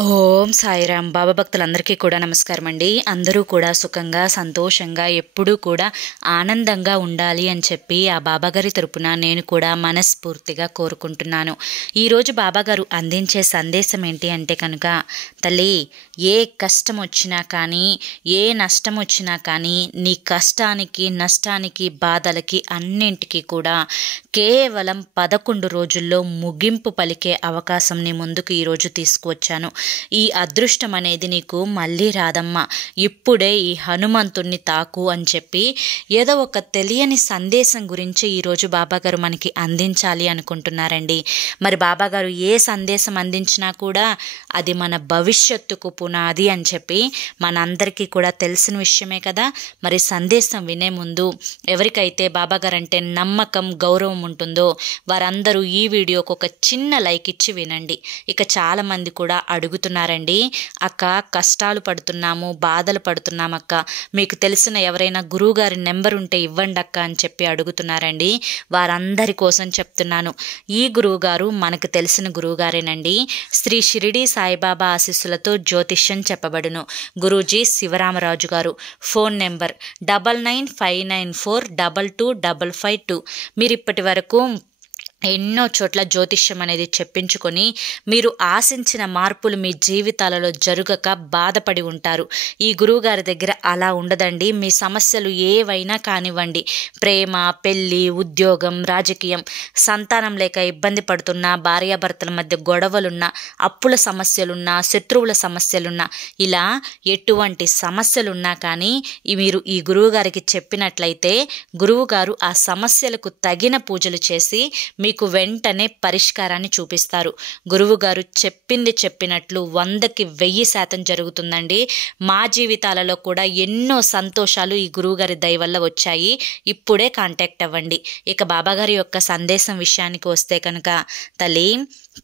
ఓం సాయిరాం. బాబా భక్తులందరికీ కూడా నమస్కారం అండి. అందరూ కూడా సుఖంగా సంతోషంగా ఎప్పుడూ కూడా ఆనందంగా ఉండాలి అని చెప్పి ఆ బాబాగారి తరపున నేను కూడా మనస్ఫూర్తిగా కోరుకుంటున్నాను. ఈరోజు బాబాగారు అందించే సందేశం ఏంటి అంటే కనుక, తల్లి, ఏ కష్టం వచ్చినా కానీ, ఏ నష్టం వచ్చినా కానీ, నీ కష్టానికి నష్టానికి బాధలకి అన్నింటికీ కూడా కేవలం 11 రోజుల్లో ముగింపు పలికే అవకాశం నీ ముందుకు ఈరోజు తీసుకువచ్చాను. ఈ అదృష్టం అనేది నీకు మళ్ళీ రాదమ్మా, ఇప్పుడే ఈ హనుమంతుణ్ణి తాకు అని చెప్పి ఏదో ఒక తెలియని సందేశం గురించి ఈరోజు బాబాగారు మనకి అందించాలి అనుకుంటున్నారండి. మరి బాబాగారు ఏ సందేశం అందించినా కూడా అది మన భవిష్యత్తుకు పునాది అని చెప్పి మనందరికీ కూడా తెలిసిన విషయమే కదా. మరి సందేశం వినే ముందు ఎవరికైతే బాబాగారు అంటే నమ్మకం గౌరవం ఉంటుందో వారందరూ ఈ వీడియోకి ఒక చిన్న లైక్ ఇచ్చి వినండి. ఇక చాలామంది కూడా అడుగుతున్నారండి, అక్క కష్టాలు పడుతున్నాము, బాధలు పడుతున్నాం అక్క, మీకు తెలిసిన ఎవరైనా గురువుగారి నెంబర్ ఉంటే ఇవ్వండి అక్క అని చెప్పి అడుగుతున్నారండి. వారందరి కోసం చెప్తున్నాను, ఈ గురువుగారు మనకు తెలిసిన గురువుగారేనండి. శ్రీ షిరిడి సాయిబాబా ఆశీస్సులతో జ్యోతిష్యం చెప్పబడును. గురూజీ శివరామరాజు గారు. Phone number 9959422552. మీరు ఇప్పటి వరకు ఎన్నో చోట్ల జ్యోతిష్యం అనేది చెప్పించుకొని మీరు ఆశించిన మార్పులు మీ జీవితాలలో జరగక బాధపడి ఉంటారు. ఈ గురువుగారి దగ్గర అలా ఉండదండి. మీ సమస్యలు ఏవైనా కానివ్వండి, ప్రేమ, పెళ్ళి, ఉద్యోగం, రాజకీయం, సంతానం లేక ఇబ్బంది పడుతున్నా, భార్యాభర్తల మధ్య గొడవలున్నా, అప్పుల సమస్యలున్నా, శత్రువుల సమస్యలున్నా, ఇలా ఎటువంటి సమస్యలున్నా కానీ మీరు ఈ గురువుగారికి చెప్పినట్లయితే గురువుగారు ఆ సమస్యలకు తగిన పూజలు చేసి మీకు వెంటనే పరిష్కారాన్ని చూపిస్తారు. గురువుగారు చెప్పింది చెప్పినట్లు 100కి 1000% జరుగుతుందండి. మా జీవితాలలో కూడా ఎన్నో సంతోషాలు ఈ గురువుగారి దయ వల్ల వచ్చాయి. ఇప్పుడే కాంటాక్ట్ అవ్వండి. ఇక బాబాగారి యొక్క సందేశం విషయానికి వస్తే కనుక, తల్లి,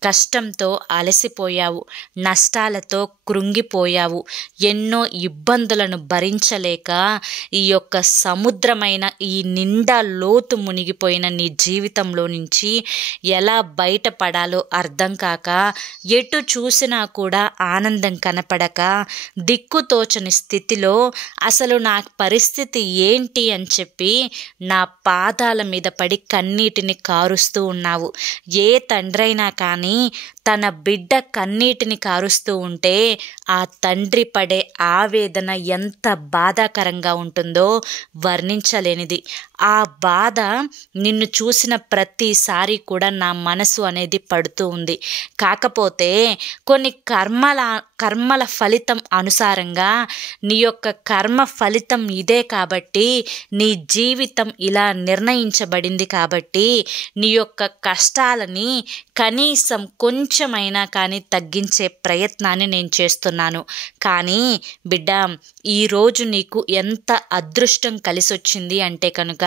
కష్టంతో అలసిపోయావు, నష్టాలతో కృంగిపోయావు, ఎన్నో ఇబ్బందులను భరించలేక ఈ యొక్క సముద్రమైన ఈ నిండా లోతు మునిగిపోయిన నీ జీవితంలో నుంచి ఎలా బయటపడాలో అర్థం కాక, ఎటు చూసినా కూడా ఆనందం కనపడక, దిక్కుతోచని స్థితిలో అసలు నా పరిస్థితి ఏంటి అని చెప్పి నా పాదాల మీద పడి కన్నీటిని కారుస్తూ ఉన్నావు. ఏ తండ్రైనా కానీ తన బిడ్డ కన్నీటిని కారుస్తూ ఉంటే ఆ తండ్రి పడే ఆవేదన ఎంత బాధాకరంగా ఉంటుందో వర్ణించలేనిది. ఆ బాధ నిన్ను చూసిన ప్రతిసారి కూడా నా మనసు అనేది పడుతూ ఉంది. కాకపోతే కొన్ని కర్మల ఫలితం అనుసారంగా నీ యొక్క కర్మ ఫలితం ఇదే కాబట్టి, నీ జీవితం ఇలా నిర్ణయించబడింది కాబట్టి నీ యొక్క కష్టాలని కనీసం కొంచెమైనా కానీ తగ్గించే ప్రయత్నాన్ని నేను చేస్తున్నాను. కానీ బిడ్డ, ఈరోజు నీకు ఎంత అదృష్టం కలిసొచ్చింది అంటే కనుక,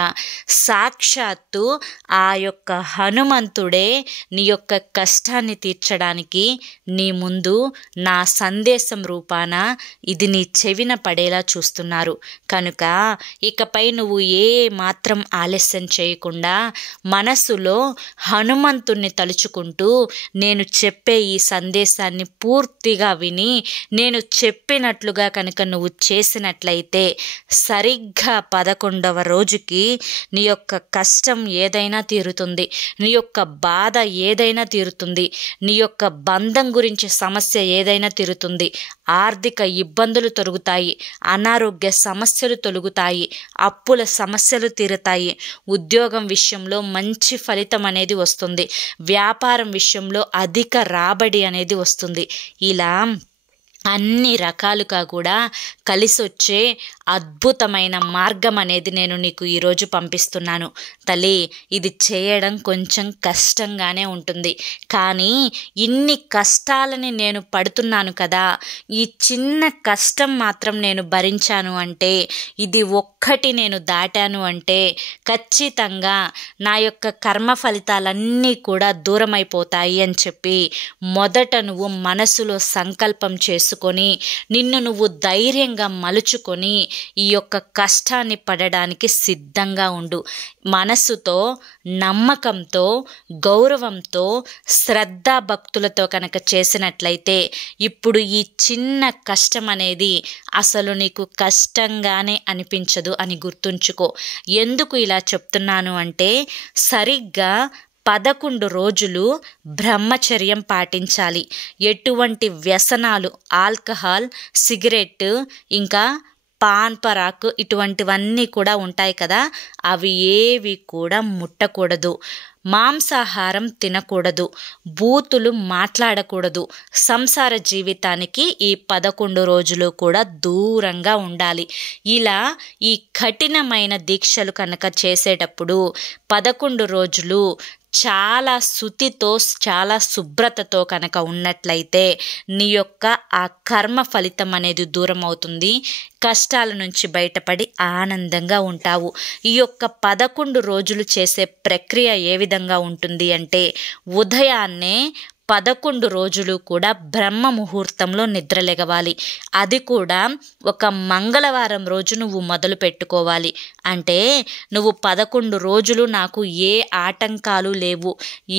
సాక్షాత్తు ఆ యొక్క హనుమంతుడే నీ యొక్క కష్టాన్ని తీర్చడానికి నీ ముందు నా సందేశం రూపాన ఇది నీ చెవిన పడేలా చూస్తున్నారు. కనుక ఇకపై నువ్వు ఏ మాత్రం ఆలస్యం చేయకుండా మనసులో హనుమంతుణ్ణి తలుచుకుంటూ నేను చెప్పే ఈ సందేశాన్ని పూర్తిగా విని నేను చెప్పినట్లుగా కనుక నువ్వు చేసినట్లయితే సరిగ్గా 11వ రోజుకి నీ యొక్క కష్టం ఏదైనా తీరుతుంది, నీ యొక్క బాధ ఏదైనా తీరుతుంది, నీ యొక్క బంధం గురించి సమస్య ఏదైనా తీరుతుంది, ఆర్థిక ఇబ్బందులు తొలగుతాయి, అనారోగ్య సమస్యలు తొలగుతాయి, అప్పుల సమస్యలు తీరుతాయి, ఉద్యోగం విషయంలో మంచి ఫలితం అనేది వస్తుంది, వ్యాపారం విషయంలో అధిక రాబడి అనేది వస్తుంది. ఇలా అన్ని రకాలుగా కూడా కలిసొచ్చే అద్భుతమైన మార్గం అనేది నేను నీకు ఈరోజు పంపిస్తున్నాను. తల్లి, ఇది చేయడం కొంచెం కష్టంగానే ఉంటుంది, కానీ ఇన్ని కష్టాలని నేను పడుతున్నాను కదా, ఈ చిన్న కష్టం మాత్రం నేను భరించాను అంటే, ఇది ఒక్కటి నేను దాటాను అంటే ఖచ్చితంగా నా యొక్క కర్మ ఫలితాలన్నీ కూడా దూరమైపోతాయి అని చెప్పి మొదట నువ్వు మనసులో సంకల్పం చేసుకో. వేసుకొని నిన్ను నువ్వు ధైర్యంగా మలుచుకొని ఈ యొక్క కష్టాన్ని పడడానికి సిద్ధంగా ఉండు. మనసుతో, నమ్మకంతో, గౌరవంతో, శ్రద్ధాభక్తులతో కనుక చేసినట్లయితే ఇప్పుడు ఈ చిన్న కష్టం అనేది అసలు నీకు కష్టంగానే అనిపించదు అని గుర్తుంచుకో. ఎందుకు ఇలా చెప్తున్నాను అంటే సరిగ్గా 11 రోజులు బ్రహ్మచర్యం పాటించాలి. ఎటువంటి వ్యసనాలు, ఆల్కహాల్, సిగరెట్, ఇంకా పాన్ పరాకు ఇటువంటివన్నీ కూడా ఉంటాయి కదా, అవి ఏవి కూడా ముట్టకూడదు. మాంసాహారం తినకూడదు. బూతులు మాట్లాడకూడదు. సంసార జీవితానికి ఈ 11 రోజులు కూడా దూరంగా ఉండాలి. ఇలా ఈ కఠినమైన దీక్షలు కనుక చేసేటప్పుడు 11 రోజులు చాలా శుతితో, చాలా శుభ్రతతో కనుక ఉన్నట్లయితే నీ యొక్క ఆ కర్మ ఫలితం అనేది దూరం అవుతుంది. కష్టాల నుంచి బయటపడి ఆనందంగా ఉంటావు. ఈ యొక్క 11 రోజులు చేసే ప్రక్రియ ఏ విధంగా ఉంటుంది అంటే ఉదయాన్నే 11 రోజులు కూడా బ్రహ్మ ముహూర్తంలో నిద్రలెగవాలి. అది కూడా ఒక మంగళవారం రోజు నువ్వు మొదలు పెట్టుకోవాలి. అంటే నువ్వు 11 రోజులు నాకు ఏ ఆటంకాలు లేవు,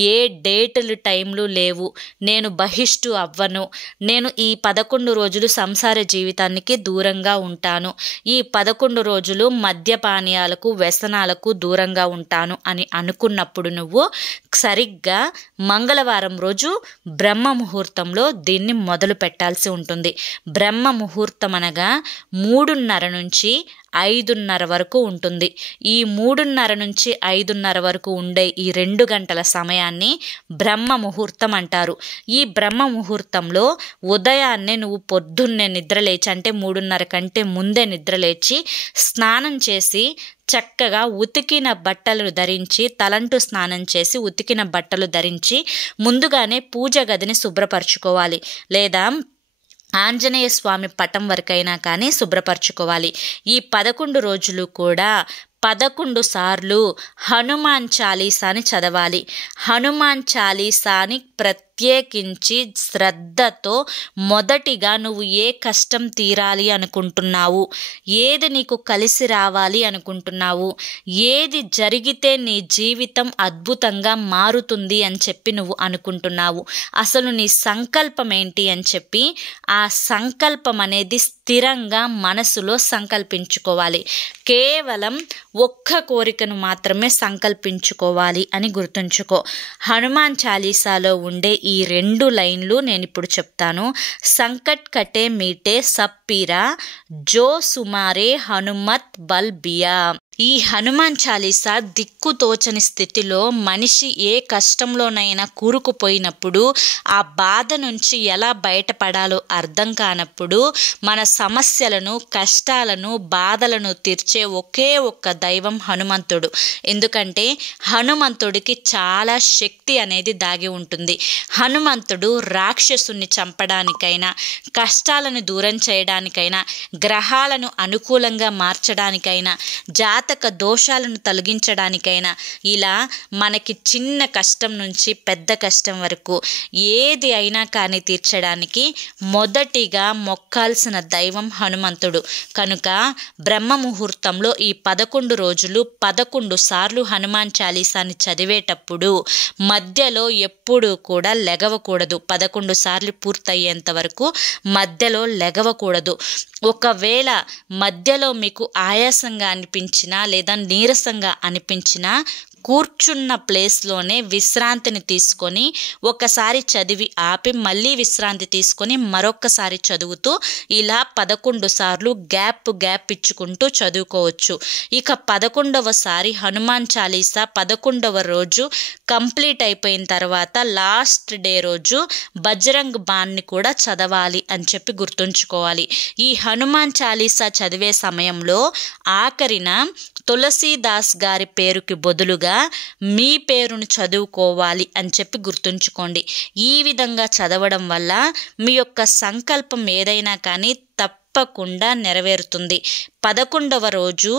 ఏ డేటులు టైంలు లేవు, నేను బహిష్టు అవ్వను, నేను ఈ 11 రోజులు సంసార జీవితానికి దూరంగా ఉంటాను, ఈ 11 రోజులు మద్యపానీయాలకు, వ్యసనాలకు దూరంగా ఉంటాను అని అనుకున్నప్పుడు నువ్వు సరిగ్గా మంగళవారం రోజు బ్రహ్మ ముహూర్తంలో దీన్ని మొదలు పెట్టాల్సి ఉంటుంది. బ్రహ్మ ముహూర్తం అనగా 3:30 నుంచి 5:30 వరకు ఉంటుంది. ఈ 3:30 నుంచి 5:30 వరకు ఉండే ఈ 2 గంటల సమయాన్ని బ్రహ్మ ముహూర్తం అంటారు. ఈ బ్రహ్మ ముహూర్తంలో ఉదయాన్నే నువ్వు పొద్దున్నే నిద్రలేచి, అంటే 3:30 కంటే ముందే నిద్రలేచి స్నానం చేసి చక్కగా ఉతికిన బట్టలు ధరించి, తలంటు స్నానం చేసి ఉతికిన బట్టలు ధరించి ముందుగానే పూజ గదిని శుభ్రపరచుకోవాలి. లేదా ఆంజనేయ స్వామి పటం వరకైనా కానీ శుభ్రపరచుకోవాలి. ఈ 11 రోజులు కూడా 11 సార్లు హనుమాన్ చాలీసాని చదవాలి. హనుమాన్ చాలీసాని ప్రత్యేకించి శ్రద్ధతో మొదటిగా నువ్వు ఏ కష్టం తీరాలి అనుకుంటున్నావు, ఏది నీకు కలిసి రావాలి అనుకుంటున్నావు, ఏది జరిగితే నీ జీవితం అద్భుతంగా మారుతుంది అని చెప్పి నువ్వు అనుకుంటున్నావు, అసలు నీ సంకల్పం ఏంటి అని చెప్పి ఆ సంకల్పం అనేది స్థిరంగా మనసులో సంకల్పించుకోవాలి. కేవలం ఒక్క కోరికను మాత్రమే సంకల్పించుకోవాలి అని గుర్తుంచుకో. హనుమాన్ చాలీసాలో ఉండే ఈ 2 లైన్లు నేను ఇప్పుడు చెప్తాను. సంకట్ కటే మీటే సప్పీరా జో సుమారే హనుమత్ బల్ బియా. ఈ హనుమాన్ చాలీసా దిక్కుతోచని స్థితిలో మనిషి ఏ కష్టంలోనైనా కూరుకుపోయినప్పుడు, ఆ బాధ నుంచి ఎలా బయటపడాలో అర్థం కానప్పుడు మన సమస్యలను, కష్టాలను, బాధలను తీర్చే ఒకే ఒక్క దైవం హనుమంతుడు. ఎందుకంటే హనుమంతుడికి చాలా శక్తి అనేది దాగి ఉంటుంది. హనుమంతుడు రాక్షసుని చంపడానికైనా, కష్టాలను దూరం చేయడానికైనా, గ్రహాలను అనుకూలంగా మార్చడానికైనా, జాతక దోషాలను తొలగించడానికైనా, ఇలా మనకి చిన్న కష్టం నుంచి పెద్ద కష్టం వరకు ఏది అయినా కానీ తీర్చడానికి మొదటిగా మొక్కాల్సిన దైవం హనుమంతుడు. కనుక బ్రహ్మ ముహూర్తంలో ఈ 11 రోజులు 11 సార్లు హనుమాన్ చాలీసాని చదివేటప్పుడు మధ్యలో ఎప్పుడూ కూడా లెగవకూడదు. 11 సార్లు పూర్తయ్యేంత వరకు మధ్యలో లెగవకూడదు. ఒకవేళ మధ్యలో మీకు ఆయాసంగా అనిపించినా లేదా నీరసంగా అనిపించినా కూర్చున్న ప్లేస్లోనే విశ్రాంతిని తీసుకొని ఒకసారి చదివి ఆపి మళ్ళీ విశ్రాంతి తీసుకొని మరొక్కసారి చదువుతూ ఇలా 11 సార్లు గ్యాప్ ఇచ్చుకుంటూ చదువుకోవచ్చు. ఇక 11వ సారి హనుమాన్ చాలీసా 11వ రోజు కంప్లీట్ అయిపోయిన తర్వాత లాస్ట్ డే రోజు బజరంగ్ బాణ్ని కూడా చదవాలి అని చెప్పి గుర్తుంచుకోవాలి. ఈ హనుమాన్ చాలీసా చదివే సమయంలో ఆఖరిన తులసీదాస్ గారి పేరుకి బదులుగా మీ పేరును చదువుకోవాలి అని చెప్పి గుర్తుంచుకోండి. ఈ విధంగా చదవడం వల్ల మీ యొక్క సంకల్పం ఏదైనా కానీ తప్పకుండా నెరవేరుతుంది. 11వ రోజు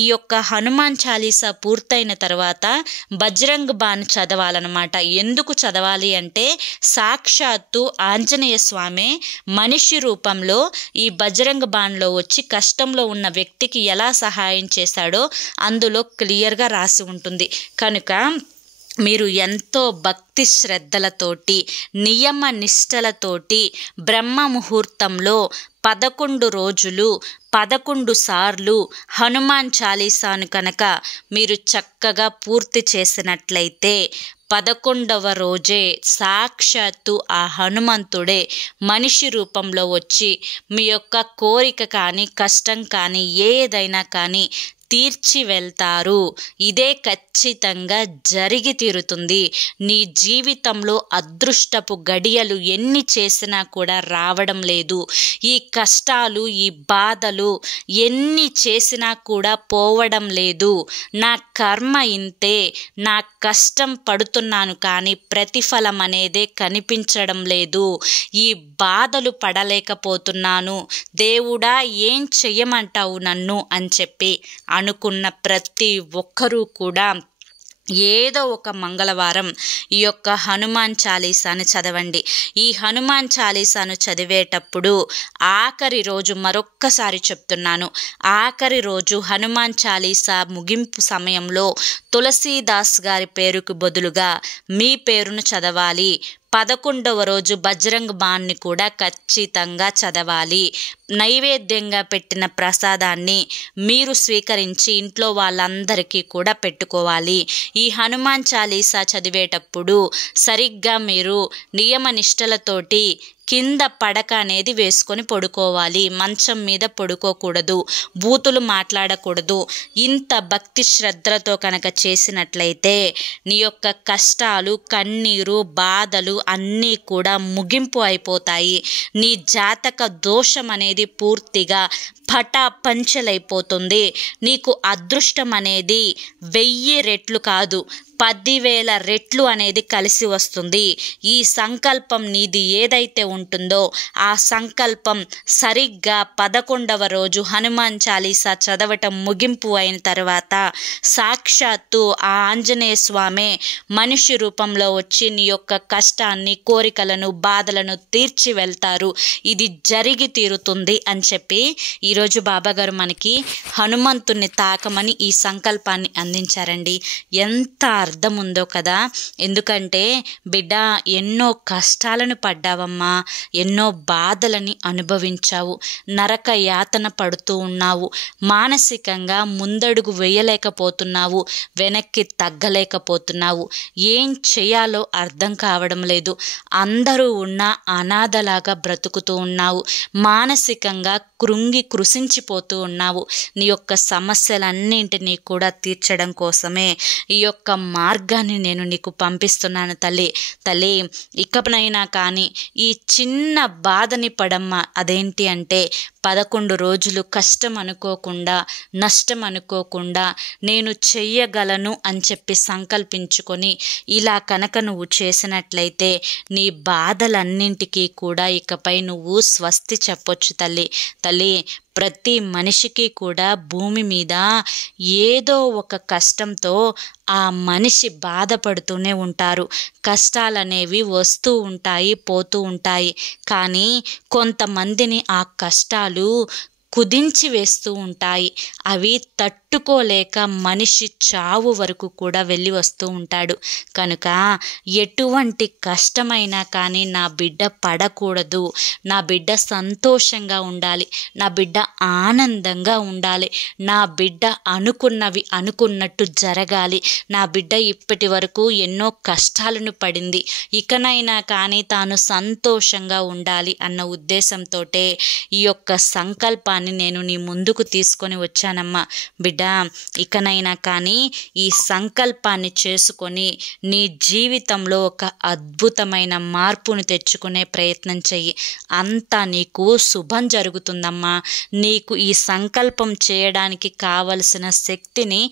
ఈ యొక్క హనుమాన్ చాలీసా పూర్తయిన తర్వాత బజరంగ్ బాణ్ చదవాలన్నమాట. ఎందుకు చదవాలి అంటే సాక్షాత్తు ఆంజనేయ స్వామి మనిషి రూపంలో ఈ బజరంగ్ బాణ్లో వచ్చి కష్టంలో ఉన్న వ్యక్తికి ఎలా సహాయం చేశాడో అందులో క్లియర్గా రాసి ఉంటుంది. కనుక మీరు ఎంతో భక్తి శ్రద్ధలతోటి నియమ నిష్టలతోటి బ్రహ్మ ముహూర్తంలో 11 రోజులు 11 సార్లు హనుమాన్ చాలీసాను కనుక మీరు చక్కగా పూర్తి చేసినట్లయితే 11వ రోజే సాక్షాత్తు ఆ హనుమంతుడే మనిషి రూపంలో వచ్చి మీ యొక్క కోరిక కానీ కష్టం కానీ ఏదైనా కానీ తీర్చి వెళ్తారు. ఇదే ఖచ్చితంగా జరిగి తీరుతుంది. నీ జీవితంలో అదృష్టపు గడియలు ఎన్ని చేసినా కూడా రావడం లేదు. ఈ కష్టాలు ఈ బాధలు ఎన్ని చేసినా కూడా పోవడం లేదు. నా కర్మ ఇంతే, నా కష్టం పడుతున్నాను కానీ ప్రతిఫలం అనేదే కనిపించడం లేదు. ఈ బాధలు పడలేకపోతున్నాను, దేవుడా ఏం చెయ్యమంటావు నన్ను అని చెప్పి అనుకున్న ప్రతి ఒక్కరూ కూడా ఏదో ఒక మంగళవారం ఈ యొక్క హనుమాన్ చాలీసాను చదవండి. ఈ హనుమాన్ చాలీసాను చదివేటప్పుడు ఆఖరి రోజు మరొక్కసారి చెప్తున్నాను, ఆఖరి రోజు హనుమాన్ చాలీసా ముగింపు సమయంలో తులసీదాస్ గారి పేరుకు బదులుగా మీ పేరును చదవాలి. 11వ రోజు బజరంగ్ బాణ్ని కూడా ఖచ్చితంగా చదవాలి. నైవేద్యంగా పెట్టిన ప్రసాదాన్ని మీరు స్వీకరించి ఇంట్లో వాళ్ళందరికీ కూడా పెట్టుకోవాలి. ఈ హనుమాన్ చాలీసా చదివేటప్పుడు సరిగ్గా మీరు నియమ నిష్టలతోటి కింద పడక అనేది వేసుకొని పడుకోవాలి. మంచం మీద పడుకోకూడదు, బూతులు మాట్లాడకూడదు. ఇంత భక్తి శ్రద్ధలతో కనుక చేసినట్లయితే నీ యొక్క కష్టాలు కన్నీరు బాధలు అన్నీ కూడా ముగింపు అయిపోతాయి. నీ జాతక దోషం అనేది పూర్తిగా పటాపంచలైపోతుంది. నీకు అదృష్టం అనేది 1000 రెట్లు కాదు 10,000 రెట్లు అనేది కలిసి వస్తుంది. ఈ సంకల్పం నీది ఏదైతే ఉంటుందో ఆ సంకల్పం సరిగ్గా 11వ రోజు హనుమాన్ చాలీసా చదవటం ముగింపు అయిన తర్వాత సాక్షాత్తు ఆ ఆంజనేయ స్వామి మనిషి రూపంలో వచ్చి నీ యొక్క కష్టాన్ని కోరికలను బాధలను తీర్చి వెళ్తారు. ఇది జరిగి తీరుతుంది అని చెప్పి ఈరోజు బాబాగారు మనకి హనుమంతుని తాకమని ఈ సంకల్పాన్ని అందించారండి. ఎంత అర్థం ఉందో కదా. ఎందుకంటే బిడ్డ ఎన్నో కష్టాలను పడ్డావమ్మా, ఎన్నో బాధలని అనుభవించావు, నరక యాతన పడుతూ ఉన్నావు, మానసికంగా ముందడుగు వేయలేకపోతున్నావు, వెనక్కి తగ్గలేకపోతున్నావు, ఏం చేయాలో అర్థం కావడం లేదు. అందరూ ఉన్న అనాథలాగా బ్రతుకుతూ ఉన్నావు, మానసికంగా కృంగి కృషించిపోతూ ఉన్నావు. నీ యొక్క సమస్యలన్నింటినీ కూడా తీర్చడం కోసమే ఈ యొక్క మార్గాన్ని నేను నీకు పంపిస్తున్నాను తల్లి. తల్లి ఇకనైనా కానీ ఈ చిన్న బాధని పడమ్మా. అదేంటి అంటే 11 రోజులు కష్టం అనుకోకుండా నష్టం అనుకోకుండా నేను చెయ్యగలను అని చెప్పి సంకల్పించుకొని ఇలా కనుక నువ్వు చేసినట్లయితే నీ బాధలన్నింటికీ కూడా ఇకపై నువ్వు స్వస్తి చెప్పొచ్చు తల్లి. తల్లి ప్రతి మనిషికి కూడా భూమి మీద ఏదో ఒక కష్టంతో ఆ మనిషి బాధపడుతూనే ఉంటారు. కష్టాలనేవి వస్తూ ఉంటాయి పోతూ ఉంటాయి. కానీ కొంతమందిని ఆ కష్టాలు కుదించి వేస్తూ ఉంటాయి. అవి తట్టుకోలేక మనిషి చావు వరకు కూడా వెళ్ళి వస్తూ ఉంటాడు. కనుక ఎటువంటి కష్టమైనా కానీ నా బిడ్డ పడకూడదు, నా బిడ్డ సంతోషంగా ఉండాలి, నా బిడ్డ ఆనందంగా ఉండాలి, నా బిడ్డ అనుకున్నవి అనుకున్నట్టు జరగాలి, నా బిడ్డ ఇప్పటి వరకు ఎన్నో కష్టాలను పడింది, ఇకనైనా కానీ తాను సంతోషంగా ఉండాలి అన్న ఉద్దేశంతో ఈ యొక్క సంకల్పాన్ని సంకల్పాన్ని నేను నీ ముందుకు తీసుకొని వచ్చానమ్మా. బిడ్డ, ఇకనైనా కానీ ఈ సంకల్పాన్ని చేసుకొని నీ జీవితంలో ఒక అద్భుతమైన మార్పును తెచ్చుకునే ప్రయత్నం చెయ్యి. అంతా నీకు శుభం జరుగుతుందమ్మా. నీకు ఈ సంకల్పం చేయడానికి కావలసిన శక్తిని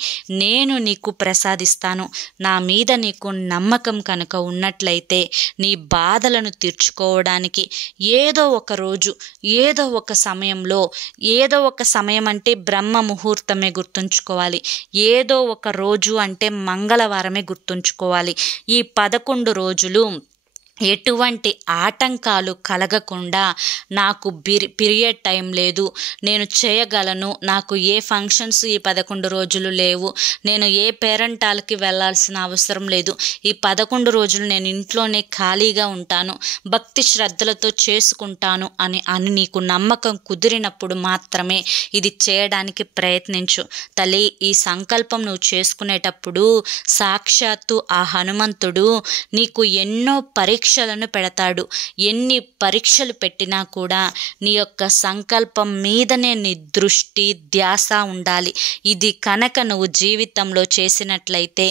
నేను నీకు ప్రసాదిస్తాను. నా మీద నీకు నమ్మకం కనుక ఉన్నట్లయితే నీ బాధలను తీర్చుకోవడానికి ఏదో ఒక రోజు, ఏదో ఒక సమయంలో, ఏదో ఒక సమయం అంటే బ్రహ్మ ముహూర్తమే గుర్తుంచుకోవాలి. ఏదో ఒక రోజు అంటే మంగళవారమే గుర్తుంచుకోవాలి. ఈ 11 రోజులు ఎటువంటి ఆటంకాలు కలగకుండా నాకు పీరియడ్ టైం లేదు, నేను చేయగలను, నాకు ఏ ఫంక్షన్స్ ఈ 11 రోజులు లేవు, నేను ఏ పేరెంటాలకి వెళ్ళాల్సిన అవసరం లేదు, ఈ 11 రోజులు నేను ఇంట్లోనే ఖాళీగా ఉంటాను, భక్తి శ్రద్ధలతో చేసుకుంటాను అని నీకు నమ్మకం కుదిరినప్పుడు మాత్రమే ఇది చేయడానికి ప్రయత్నించు. తల్లి, ఈ సంకల్పం నువ్వు చేసుకునేటప్పుడు సాక్షాత్తు ఆ హనుమంతుడు నీకు ఎన్నో పరీక్షలను పెడతాడు. ఎన్ని పరీక్షలు పెట్టినా కూడా నీ యొక్క సంకల్పం మీదనే నీ దృష్టి, ధ్యాస ఉండాలి. ఇది కనుక నువ్వు జీవితంలో చేసినట్లయితే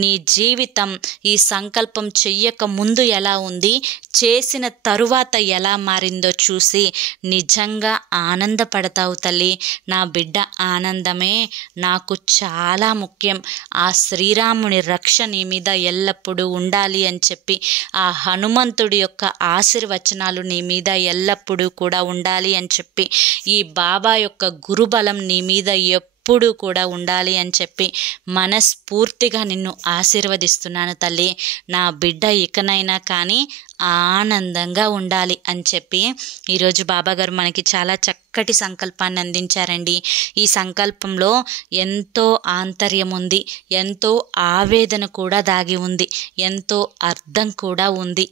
నీ జీవితం ఈ సంకల్పం చెయ్యక ముందు ఎలా ఉంది, చేసిన తరువాత ఎలా మారిందో చూసి నిజంగా ఆనందపడతావు తల్లి. నా బిడ్డ, ఆనందమే నాకు చాలా ముఖ్యం. ఆ శ్రీరాముని రక్ష నీ మీద ఎల్లప్పుడూ ఉండాలి అని చెప్పి, ఆ హనుమంతుడి యొక్క ఆశీర్వచనాలు నీ మీద ఎల్లప్పుడూ కూడా ఉండాలి అని చెప్పి, ఈ బాబా యొక్క గురుబలం నీ మీద ఎప్పుడు కూడా ఉండాలి అని చెప్పి మనస్ఫూర్తిగా నిన్ను ఆశీర్వదిస్తున్నాను తల్లి. నా బిడ్డ ఇకనైనా కానీ ఆనందంగా ఉండాలి అని చెప్పి ఈరోజు బాబాగారు మనకి చాలా చక్కటి సంకల్పాన్ని అందించారండి. ఈ సంకల్పంలో ఎంతో ఆంతర్యం ఉంది, ఎంతో ఆవేదన కూడా దాగి ఉంది, ఎంతో అర్థం కూడా ఉంది,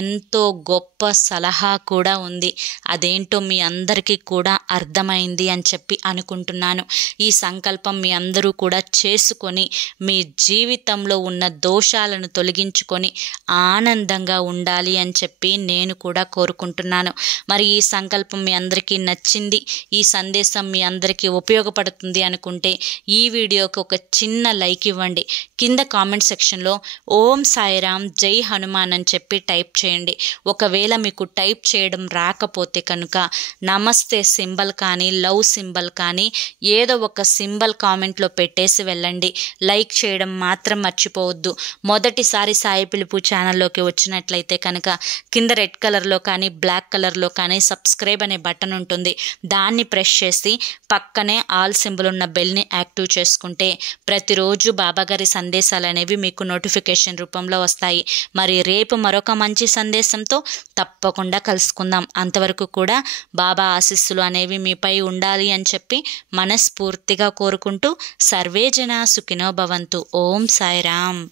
ఎంతో గొప్ప సలహా కూడా ఉంది. అదేంటో మీ అందరికీ కూడా అర్థమైంది అని చెప్పి అనుకుంటున్నాను. ఈ సంకల్పం మీ అందరూ కూడా చేసుకొని మీ జీవితంలో ఉన్న దోషాలను తొలగించుకొని ఆనందంగా ఉండాలి అని చెప్పి నేను కూడా కోరుకుంటున్నాను. మరి ఈ సంకల్పం మీ అందరికీ నచ్చింది, ఈ సందేశం మీ అందరికీ ఉపయోగపడుతుంది అనుకుంటే ఈ వీడియోకి ఒక చిన్న లైక్ ఇవ్వండి. కింద కామెంట్ సెక్షన్లో ఓం సాయిరామ్, జై హనుమాన్ అని చెప్పి టైప్ చేయండి. ఒకవేళ మీకు టైప్ చేయడం రాకపోతే కనుక నమస్తే సింబల్ కానీ, లవ్ సింబల్ కానీ ఏదో ఒక సింబల్ కామెంట్లో పెట్టేసి వెళ్ళండి. లైక్ చేయడం మాత్రం మర్చిపోవద్దు. మొదటిసారి సాయి పిలుపు ఛానల్లోకి వచ్చినట్లయితే కనుక కింద రెడ్ కలర్లో కానీ, బ్లాక్ కలర్లో కానీ సబ్స్క్రైబ్ అనే బటన్ ఉంటుంది. దాన్ని ప్రెస్ చేసి పక్కనే ఆల్ సింబల్ ఉన్న బెల్ని యాక్టివ్ చేసుకుంటే ప్రతిరోజు బాబాగారి సందేశాలు అనేవి మీకు నోటిఫికేషన్ రూపంలో వస్తాయి. మరి రేపు మరొక మంచి సందేశంతో తప్పకుండా కలుసుకుందాం. అంతవరకు కూడా బాబా ఆశీస్సులు అనేవి మీపై ఉండాలి అని చెప్పి మనస్ఫూర్తిగా కోరుకుంటూ సర్వే జన సుఖినో భవంతు. ఓం సాయిరామ్.